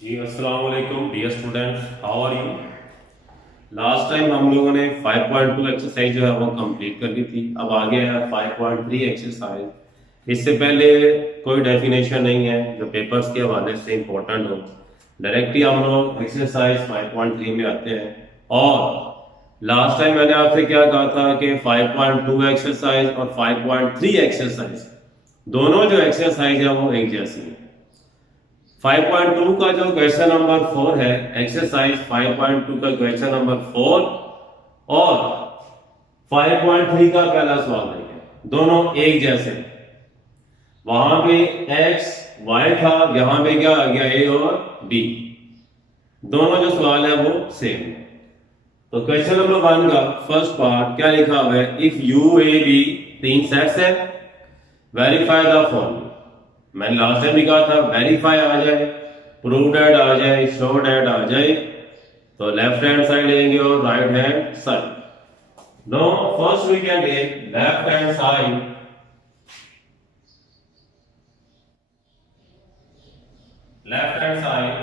जी अस्सलाम वालेकुम dear students, how are you. Last time हम लोगों ने 5.2 एक्सरसाइज जो है वो कंप्लीट कर ली थी। अब आ गया है 5.3 एक्सरसाइज। इससे पहले कोई डेफिनेशन नहीं है जो पेपर्स के हवाले से इंपॉर्टेंट हो। डायरेक्टली हम लोग एक्सरसाइज 5.3 में आते हैं। और लास्ट टाइम मैंने आपसे क्या कहा था कि 5.2 एक्सरसाइज और 5.3 एक्सरसाइज दोनों जो एक्सरसाइज है वो एक जैसी है। 5.2 का जो क्वेश्चन नंबर 4 है, एक्सरसाइज 5.2 का क्वेश्चन नंबर 4 और 5.3 का पहला सवाल है, दोनों एक जैसे। वहां पे एक्स वाई था, यहां पे क्या आ गया ए और बी। दोनों जो सवाल है वो सेम है। तो क्वेश्चन नंबर 1 का फर्स्ट पार्ट क्या लिखा हुआ है, इफ यू ए बी तीन सेट्स है, वेरीफाई द फॉलोइंग। मैंने लास्ट टाइम भी कहा था वेरीफाई आ जाए, प्रूव डेट आ जाए, शो डेट आ जाए तो लेफ्ट हैंड साइड लेंगे और right hand side. No, first we can take left hand side. Left hand side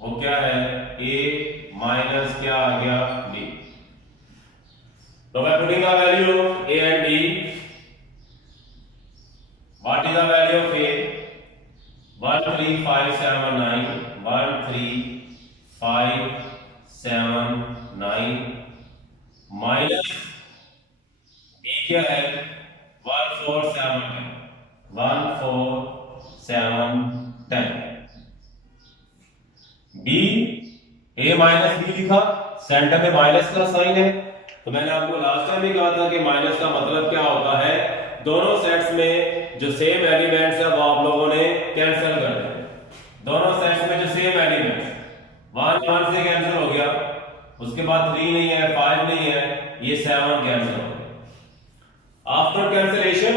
वो क्या है, ए माइनस क्या आ गया बी। तो by putting the value of a and b, what is the value of a? 13579, 13579 minus B क्या है 1471, 1471 B. ए minus B लिखा, सेंटर में माइनस का साइन है। तो मैंने आपको लास्ट टाइम भी कहा था कि माइनस का मतलब क्या होता है, दोनों सेट्स में जो सेम एलिमेंट्स है वो आप लोगों ने कैंसिल कर दिया। दोनों सेट्स में जो सेम एलिमेंट्स 1 1 से कैंसिल हो गया, उसके बाद 3 नहीं है, 5 नहीं है, ये 7 कैंसिल हो गया। आफ्टर कैंसिलेशन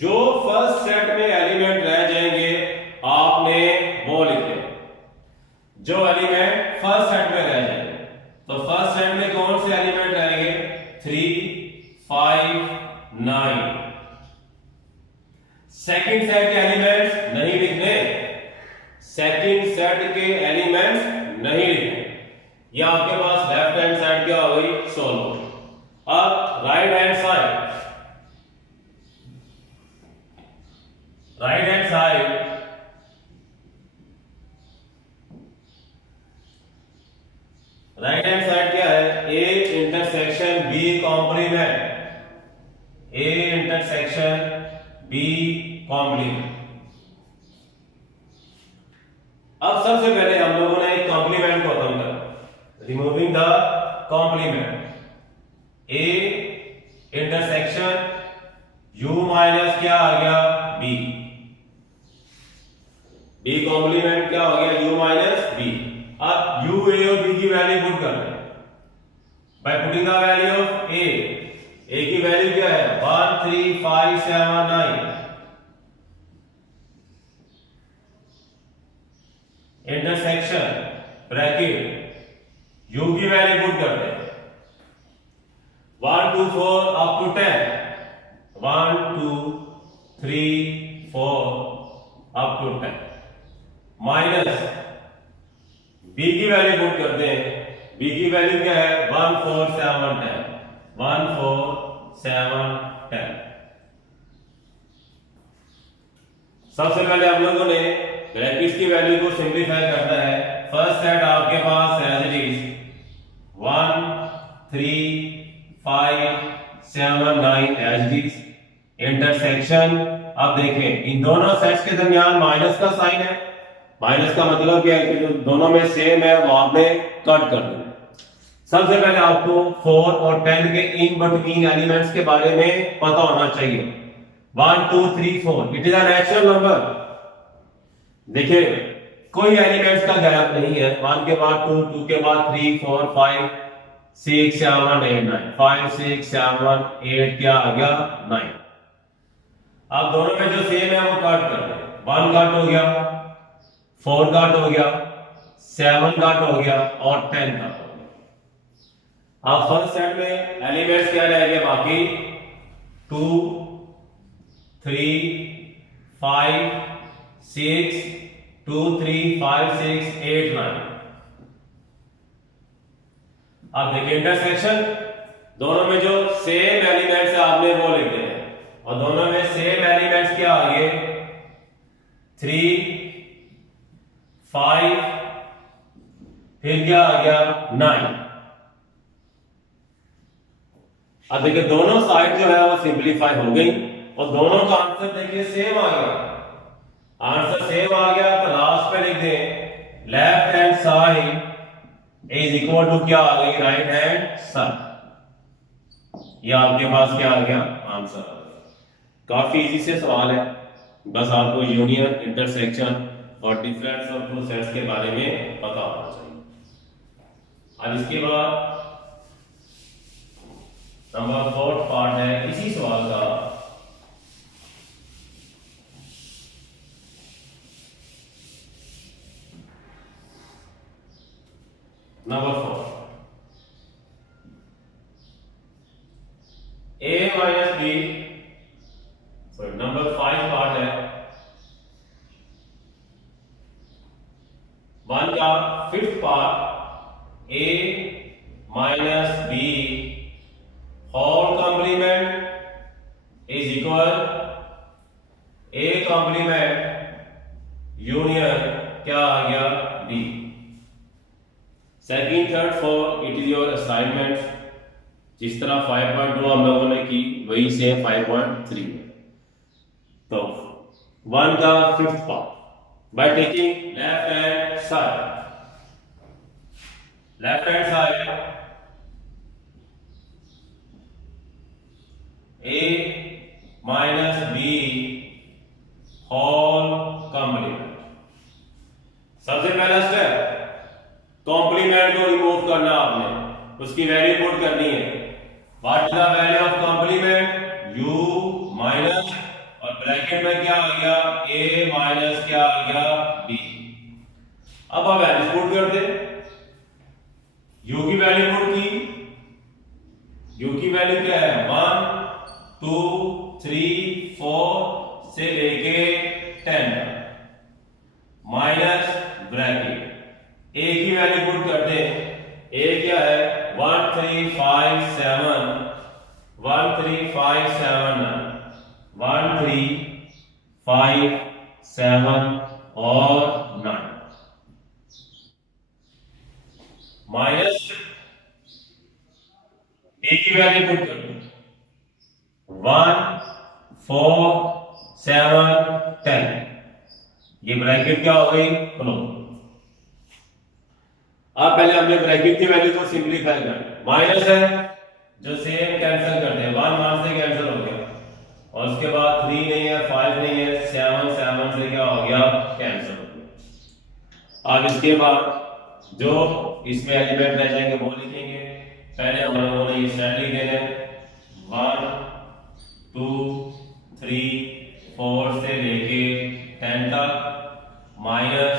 जो फर्स्ट सेट में एलिमेंट रह जाएंगे आपने वो लिखे, जो एलिमेंट फर्स्ट सेट में रह जाएंगे। तो फर्स्ट सेट में कौन से एलिमेंट रहेंगे, 3 5 9। सेकंड सेट के एलिमेंट्स नहीं लिखने, सेकंड सेट के एलिमेंट्स नहीं लिखने। ये आपके पास लेफ्ट हैंड साइड क्या हो गई, सोल्व हो गई। अब right hand side, right hand side right hand side क्या है, A intersection B complement, A intersection B complement. अब सबसे पहले हम लोगों ने एक कॉम्प्लीमेंट को खत्म करना, removing the complement. A intersection U minus क्या आ गया बी, बी कॉम्प्लीमेंट क्या हो गया यू माइनस बी। अब यू ए और बी की वैल्यू पुट कर रहे हैं by putting the value of A. A की वैल्यू क्या है 13579, इंटरसेक्शन ब्रैकेट यू की वैल्यू पुट करते हैं 1 2 4 up to 10, 1 2 3 4 up to 10 minus B की वैल्यू पुट करते हैं। बी की वैल्यू क्या है 14710, 14710। सबसे पहले हम लोगों ने ब्रैकेट्स की वैल्यू को सिंपलीफाई करना है। फर्स्ट सेट आपके पास as it is 1 3 5 7 9 as it is. Intersection, अब देखें इन दोनों सेट्स के दरमियान माइनस का साइन है। माइनस का मतलब क्या है कि जो दोनों में सेम है वो आपने कट कर देना। सबसे पहले आपको 4 और 10 के इन बिटवीन एलिमेंट्स के बारे में पता होना चाहिए। 1 2 3 4 it is a natural number. देखिए कोई एलिमेंट्स का गैप नहीं है, 1 के बाद 2, 2 के बाद 3 4 5 6 7 8 9, 5 6 7 8 क्या आ गया 9। अब दोनों में जो सेम है वो कट कर दे। 1 कट हो गया, 4 कट हो गया, 7 कट हो गया और 10 कट हो गया। अब फर्स्ट सेट में एलिमेंट्स क्या रहेंगे बाकी 2 3 5 6 2 3 5 6 8 9। अब देखिए इंटरसेक्शन, दोनों में जो सेम एलिमेंट्स है आपने वो लिखते हैं, और दोनों में सेम एलिमेंट्स क्या आ गए 3 5, फिर क्या आ गया 9। अब देखिए दोनों साइड जो है वो सिंप्लीफाई हो गई और दोनों का आंसर देखिए सेम आ गया। आंसर सेम आ गया तो लास्ट पे लिख दें left hand side is equal to क्या आ गई राइट हैंड साइड। ये आपके पास क्या आ गया आंसर आ गया। काफी इजी से सवाल है, बस आपको यूनियन, इंटरसेक्शन और डिफरेंस ऑफ टू सेट्स के बारे में पता होना चाहिए। अब इसके बाद नंबर 4 पार्ट है इसी सवाल का। Number 4 a minus B, sorry number 5 part है। 1 का 5th part a minus B whole complement is equal a complement union क्या आ गया b। Second, third, fourth it is your assignment. जिस तरह 5.2 हम लोगों ने की वही सेम 5.3 है। तो 1 का 5th part by taking left hand side, left hand side a minus B whole complement. सबसे पहला स्टेप कॉम्प्लीमेंट को रिमूव करना आपने, उसकी वैल्यू पुट करनी है। What is the value of complement u minus और ब्रैकेट में क्या आ गया a माइनस क्या आ गया b। अब आप वैल्यू पुट कर दे, u की वैल्यू पुट की, u की वैल्यू क्या है 1 2 3 4 से लेके 10 माइनस ब्रैकेट a की वैल्यू पुट कर दे। a क्या है 1 3 5 7 1 3 5 7 9 1 3 5 7 और 9 माइनस a की वैल्यू पुट कर दो 1 4 7 10। ये ब्रैकेट क्या हो गई क्लोज। अब पहले हमने ब्रैकेट की वैल्यू को सिंपलीफाई कर, माइनस है जो सेम कैंसिल कर दे, 1 1 से कैंसिल हो गया और उसके बाद 3 नहीं है 5 नहीं है 7 7 से क्या हो गया कैंसिल हो गया। अब इसके बाद जो इसमें एलिमेंट रह जाएंगे वो लिखेंगे। पहले हम लोगों ने ये सेट लिख देना 1 2 3 4 से लेके 10 तक माइनस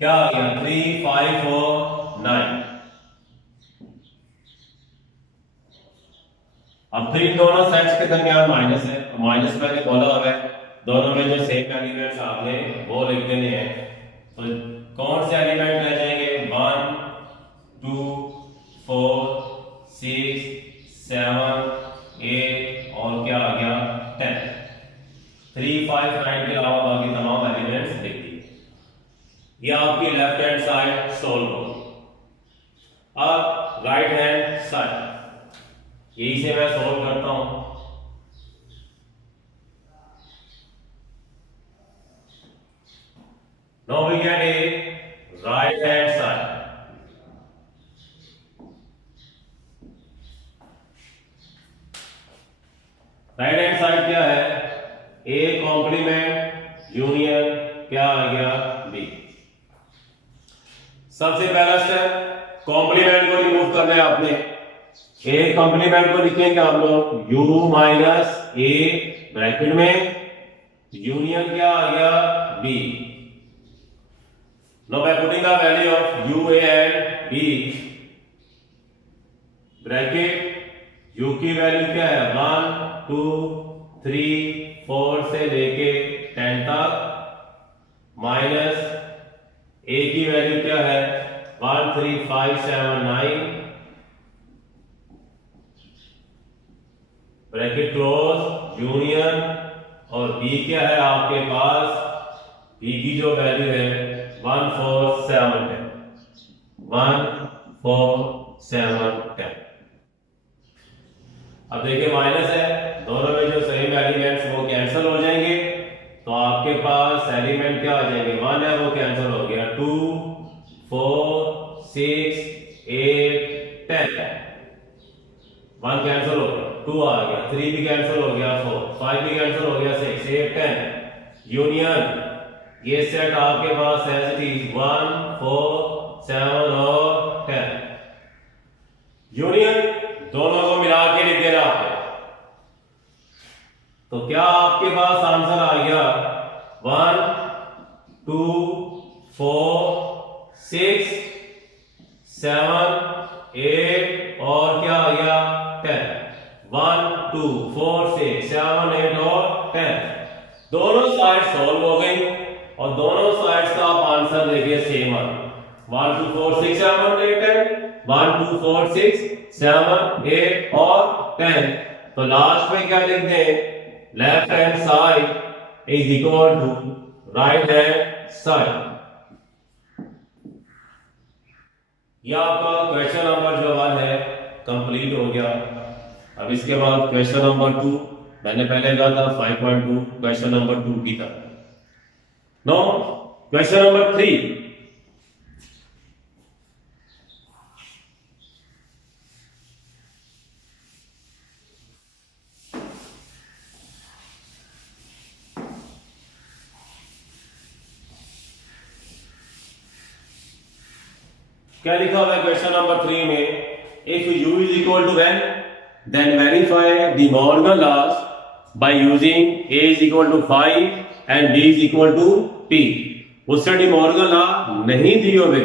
क्या आ गया 3 5 4 9। अब फिर दोनों सेट्स के दरमियान माइनस है, माइनस मैंने बोला हुआ है दोनों में जो सेम एलिमेंट्स आपने वो लिख देने हैं। तो कौन से एलिमेंट रह जाएंगे 1 2 4 6 7 8 और क्या आ गया 10। 3 5 9 के अलावा बाकी तमाम एलिमेंट्स लिख दिए। ये आपकी लेफ्ट हैंड साइड सोल्व होगी। अब राइट हैंड साइड यही से मैं सोल्व करता हूं। Now we get a right hand side. Right hand side क्या है a कॉम्प्लीमेंट यूनियन क्या आ गया b। सबसे पहला स्टेप कॉम्प्लीमेंट को रिमूव करना है आपने। a कॉम्प्लीमेंट को लिखेंगे हम लोग u माइनस a ब्रैकेट में यूनियन क्या आ गया b। Now bye putting the value of u a and b bracket u की वैल्यू क्या है 1 2 3 4 से लेके 10 तक माइनस ए की वैल्यू क्या है 13579 ब्रैकेट क्लोज यूनियन और बी क्या है आपके पास, बी की जो वैल्यू है 14710 14710। अब देखिए माइनस है, दोनों में जो सेम एलिमेंट्स वो कैंसिल हो जाएंगे, तो आपके पास एलिमेंट क्या आ जाएंगे, 1 है वो कैंसिल हो गया, 2 4 6 8 10 1 कैंसिल हो गया, 2 आ गया, 3 भी कैंसिल हो गया, 4 5 भी कैंसिल हो गया, 6 8 10 यूनियन ये सेट आपके पास है 1 4 7 और 10 यूनियन दोनों को मिला के लिख देना है, तो क्या आपके पास आंसर आ गया 1 2 4 6 7 8 और क्या आ गया 10 1 2 4 6 7 8 और 10 दोनों साइड सॉल्व हो गई और दोनों साइड्स का आप आंसर देखिए सेम आ 1 2 4 6 7 8 10 1 2 4 6 7 8 और 10, तो लास्ट में क्या लिख दें, left hand side is equal to right hand side. ये आपका क्वेश्चन नंबर जो 1 है कंप्लीट हो गया। अब इसके बाद क्वेश्चन नंबर 2 मैंने पहले कहा था 5.2 क्वेश्चन नंबर 2 की तरह। नो क्वेश्चन नंबर 3, क्या लिखा हुआ है क्वेश्चन नंबर 3 में, if u is equal to n then verify De Morgan laws by using a is equal to 5 and b is equal to p। उससे डी मॉर्गन लॉ नहीं दिए हुए,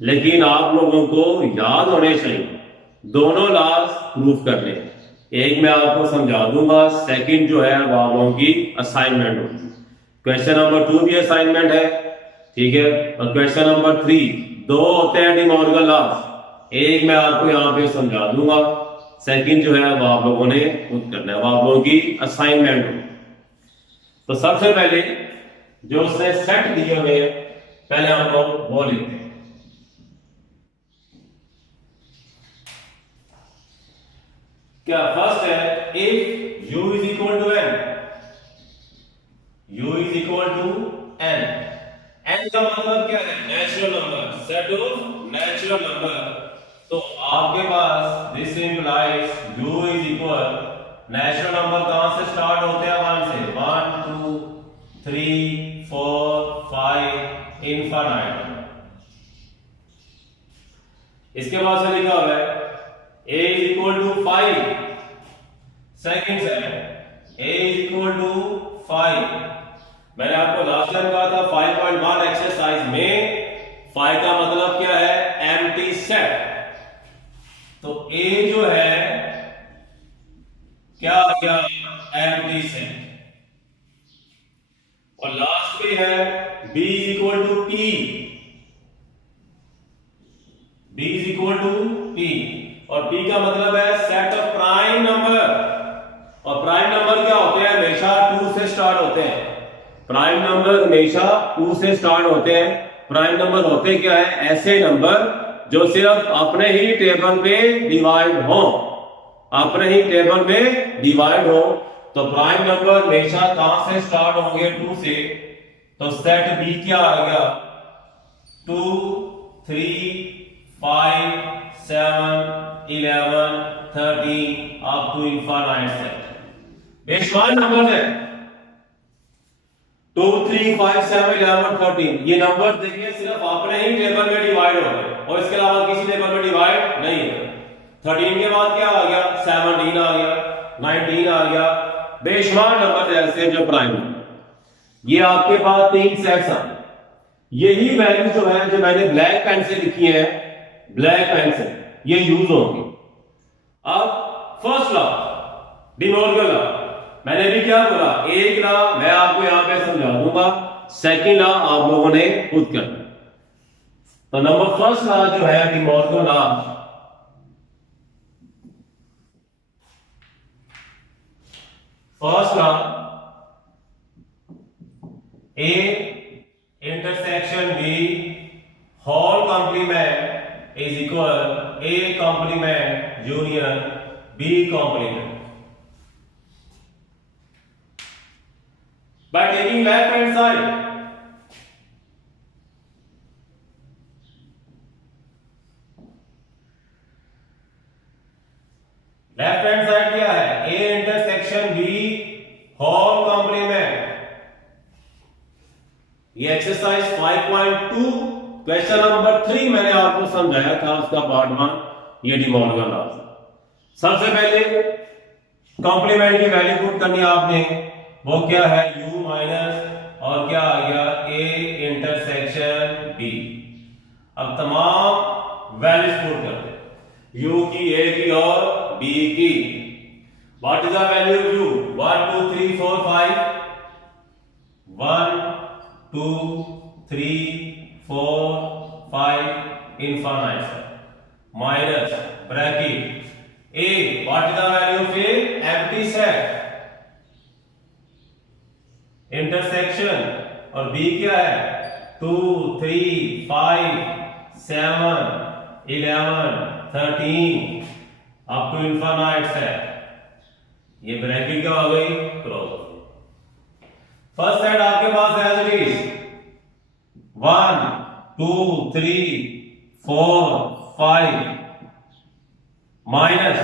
लेकिन आप लोगों को याद होने चाहिए, दोनों लॉस प्रूफ करने, एक मैं आपको समझा दूंगा, सेकंड जो है वो आप लोगों की असाइनमेंट होगी। क्वेश्चन नंबर 2 भी असाइनमेंट है, ठीक है, और क्वेश्चन नंबर 3 दो होते हैं डी मॉर्गन लॉस, एक मैं आपको यहां पे समझा दूंगा, सेकंड जो है वो आप लोगों ने खुद करना है, वो आप लोगों की असाइनमेंट होगी। तो सबसे पहले जो उसने सेट दिए हुए हैं पहले हम लोग वो लिखते हैं। क्या फर्स्ट है, if u is equal to n, u is equal to n, n का मतलब क्या है, natural number, set of natural number, तो आपके पास this implies u is equal, natural number कहां से स्टार्ट होते हैं, 1 से, 1 2 3 4 5 इनफाइनाइट। इसके बाद से लिखा हुआ है a is equal to 5, second से a इज इक्वल टू 5, मैंने आपको लास्ट टाइम कहा था 5.1 एक्सरसाइज में 5 का मतलब क्या है, एम्प्टी सेट, तो a जो है क्या आ गया, एम्प्टी सेट, और लास्ट पे है b is equal to p, b is equal to p, और p का मतलब है सेट ऑफ प्राइम नंबर, और प्राइम नंबर क्या होते हैं, हमेशा 2 से स्टार्ट होते हैं, प्राइम नंबर हमेशा 2 से स्टार्ट होते हैं। प्राइम नंबर होते क्या है, ऐसे नंबर जो सिर्फ अपने ही टेबल पे डिवाइड हो, अपने ही टेबल में डिवाइड हो, तो प्राइम नंबर हमेशा कहां से स्टार्ट होंगे, 2 से, तो सेट बी क्या आ गया, 2 3 5 7 11 13 अप टू इनफाइनाइट सेट, बेशुमार नंबर है, 2 3 5 7 11 13, ये नंबर देखिए सिर्फ अपने ही टेबल में डिवाइड हो गए और इसके अलावा किसी टेबल में डिवाइड नहीं है। 13 के बाद क्या आ गया, 17 आ गया, 19 आ गया, बेशुमार नंबर ऐसे जो प्राइम नंबर, ये आपके पास 3 सेट्स हैं, यही वैल्यू जो है जो मैंने ब्लैक पेन से लिखी है, ब्लैक पेन से ये यूज होंगी। अब first law D Morgan law, मैंने भी क्या बोला, एक लॉ मैं आपको यहां पे समझा दूंगा, सेकंड लॉ आप लोगों ने खुद करना। तो नंबर फर्स्ट लॉ जो है De Morgan law, first law, A intersection B whole complement is equal A complement union B complement. By taking left hand side, left hand side क्या है? A intersection B whole complement. ये exercise 5.2 question number 3 मैंने आपको समझाया था, उसका part 1 ये D Morgan law. सबसे पहले कॉम्प्लीमेंट की वैल्यू पुट करनी है आपने, वो क्या है? u माइनस और क्या आ गया? a intersection b। अब तमाम वैल्यूज पुट करते हैं, u की, a की और b की। What is the value of u? 1 2 3 4 5 1 2 3 4 5 infinite minus bracket a। What is the value of a? Empty set intersection, और b क्या है? 2 3 5 7 11 13 अप टू इनफाइनाइट है। ये ब्रैकेट क्या हो गई? क्लोज। फर्स्ट सेट आपके पास है एज इट इज 1 2 3 4 5 माइनस।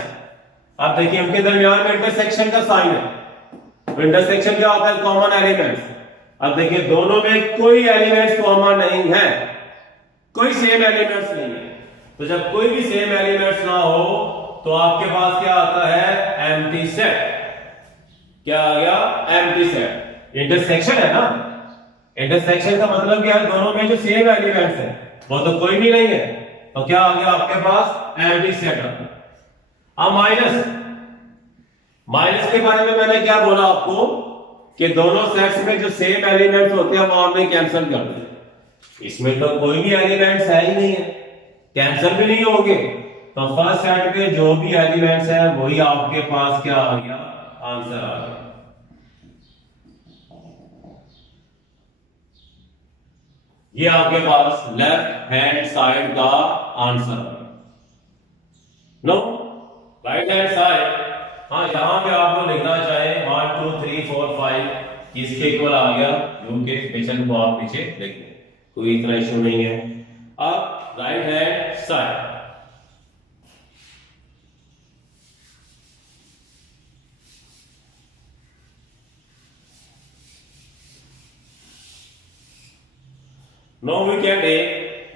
अब देखिए उनके दरमियान में इंटरसेक्शन का साइन है, इंटरसेक्शन क्या होता है? Common elements. अब देखिए दोनों में कोई एलिमेंट्स कॉमन नहीं है, कोई सेम एलिमेंट्स नहीं है। तो जब कोई भी सेम एलिमेंट्स ना हो तो आपके पास क्या आता है? Empty set. क्या आ गया? Empty set. इंटरसेक्शन है ना, इंटरसेक्शन का मतलब क्या है? दोनों में जो सेम एलिमेंट्स है वो तो कोई भी नहीं है, तो क्या आ गया आपके पास? एम्प्टी सेट आता है। अब माइनस, माइनस के बारे में मैंने क्या बोला आपको कि दोनों सेट्स में जो सेम एलिमेंट्स होते हैं वो आपने कैंसिल कर दिए। इसमें तो कोई भी एलिमेंट्स है ही नहीं है, कैंसिल भी नहीं होंगे। तो फर्स्ट सेट के जो भी एलिमेंट्स है वही आपके पास क्या आ गया? आंसर आ गया। ये आपके पास लेफ्ट हैंड साइड का answer. No right hand side, हाँ यहां पे आप लोग लिखना चाहे 1 2 3 4 5 किसके इक्वल आ गया? यू के। बेचन को आप नीचे लिख दें, कोई इतना इशू नहीं है। अब right hand side, now we can take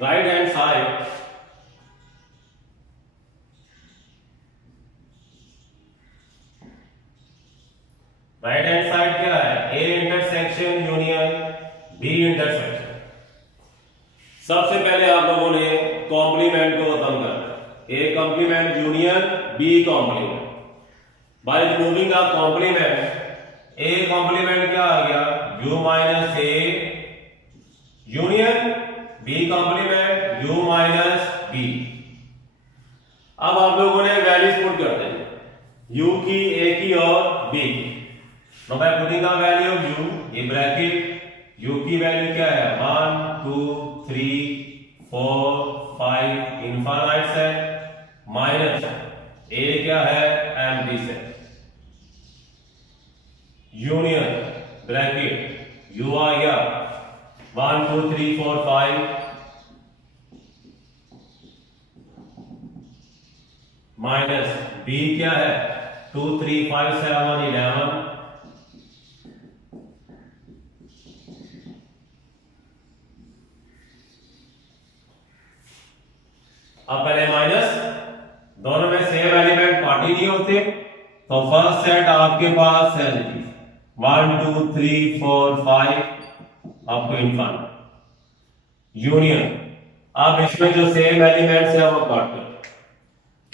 right hand side, right hand side क्या है? A intersection union B intersection. सबसे पहले आप लोगों ने कॉम्प्लीमेंट को खत्म करना है, A complement union B complement. By removing the complement, A complement क्या आ गया? U minus A union B complement U minus B। अब आप लोगों ने वैल्यूज पुट करते हैं, U की, A की और B की। Now by putting the value of U, ये ब्रैकेट U की वैल्यू क्या है? 1 2 3 4 5 इनफाइनाइट है, माइनस A क्या है? Empty set, union bracket U आ गया 1 2 3 4 5 माइनस B क्या है? 2 3 5 7 11। अब पहले माइनस, दोनों में सेम एलिमेंट पार्टी नहीं होते, तो फर्स्ट सेट आपके पास है 1 2 3 4 5 अप टू इनफाइनाइट यूनियन। अब इसमें जो सेम एलिमेंट्स है वो काट कर,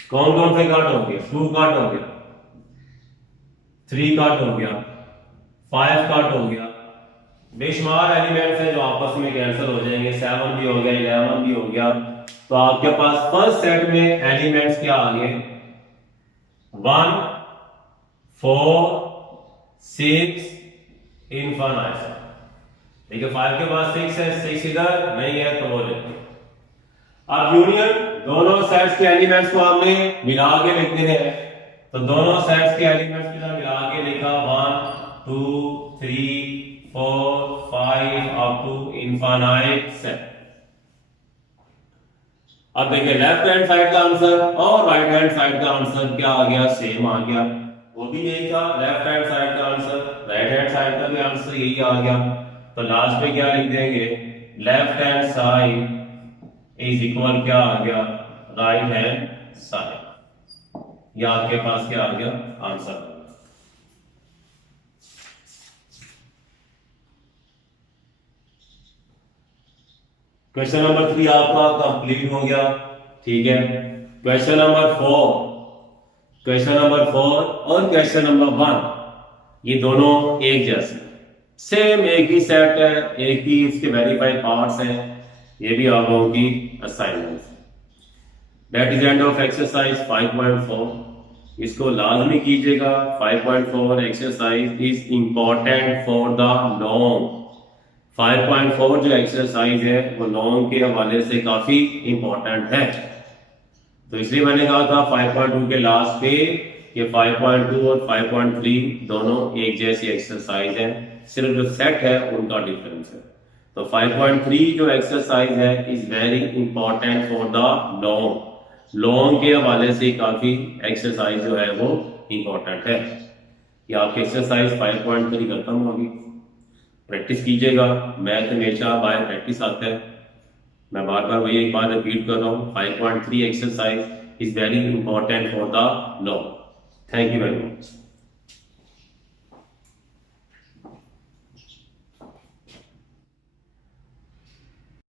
कौन कौन से काट हो गया? 2 काट हो गया, 3 काट हो गया, 5 काट हो गया, बेशुमार एलिमेंट्स हैं जो आपस में कैंसिल हो जाएंगे, 7 भी हो गया, 11 भी हो गया। तो आपके पास फर्स्ट सेट में एलिमेंट्स क्या आ गए, 1 4 6 इनफाइनाइट। देखिए 5 के पास 6 है, 6 इधर नहीं है तो वो लिखते। अब यूनियन, दोनों सेट्स के एलिमेंट्स को हमने मिला के लिख देने हैं। तो दोनों सेट्स के एलिमेंट्स के साथ मिला के लिखा 1 2 3 4 5 अप टू इनफाइनाइट सेट। अब देखिए लेफ्ट हैंड साइड का आंसर और राइट हैंड साइड का आंसर क्या आ गया, सेम आ गया। वो भी यही था, लेफ्ट हैंड साइड का आंसर, राइट हैंड साइड का भी आंसर यही आ गया। तो लास्ट में क्या लिख देंगे, left hand side is equal क्या आ गया, राइट हैंड साइड। ये आपके पास क्या आ गया, आंसर। क्वेश्चन नंबर 3 आपका कंप्लीट हो गया, ठीक है। क्वेश्चन नंबर 4, क्वेश्चन नंबर 4 और क्वेश्चन नंबर 1 ये दोनों एक जैसे, सेम एक ही सेट है, एक ही इसके वेरीफाइड पार्ट्स हैं। ये भी आप लोगों की असाइनमेंट है। That is end of exercise 5.4। इसको लाजमी कीजिएगा। 5.4 exercise is important for the long. 5.4 जो एक्सरसाइज है वो लॉन्ग के हवाले से काफी इंपॉर्टेंट है। तो इसलिए मैंने कहा था 5.2 के लास्ट पे ये 5.2 और 5.3 दोनों एक जैसी एक्सरसाइज है, सिर्फ जो सेट है उनका डिफरेंस है। तो 5.3 जो एक्सरसाइज है is very important for the long. Long के हवाले से काफी एक्सरसाइज जो है वो इंपॉर्टेंट है। ये आपकी एक्सरसाइज 5.3 खत्म होगी। प्रैक्टिस कीजिएगा, मैथ हमेशा बाय प्रैक्टिस आता है। मैं बार बार वही एक बार रिपीट कर रहा हूँ, 5.3 exercise is very important for the long. Thank you very much.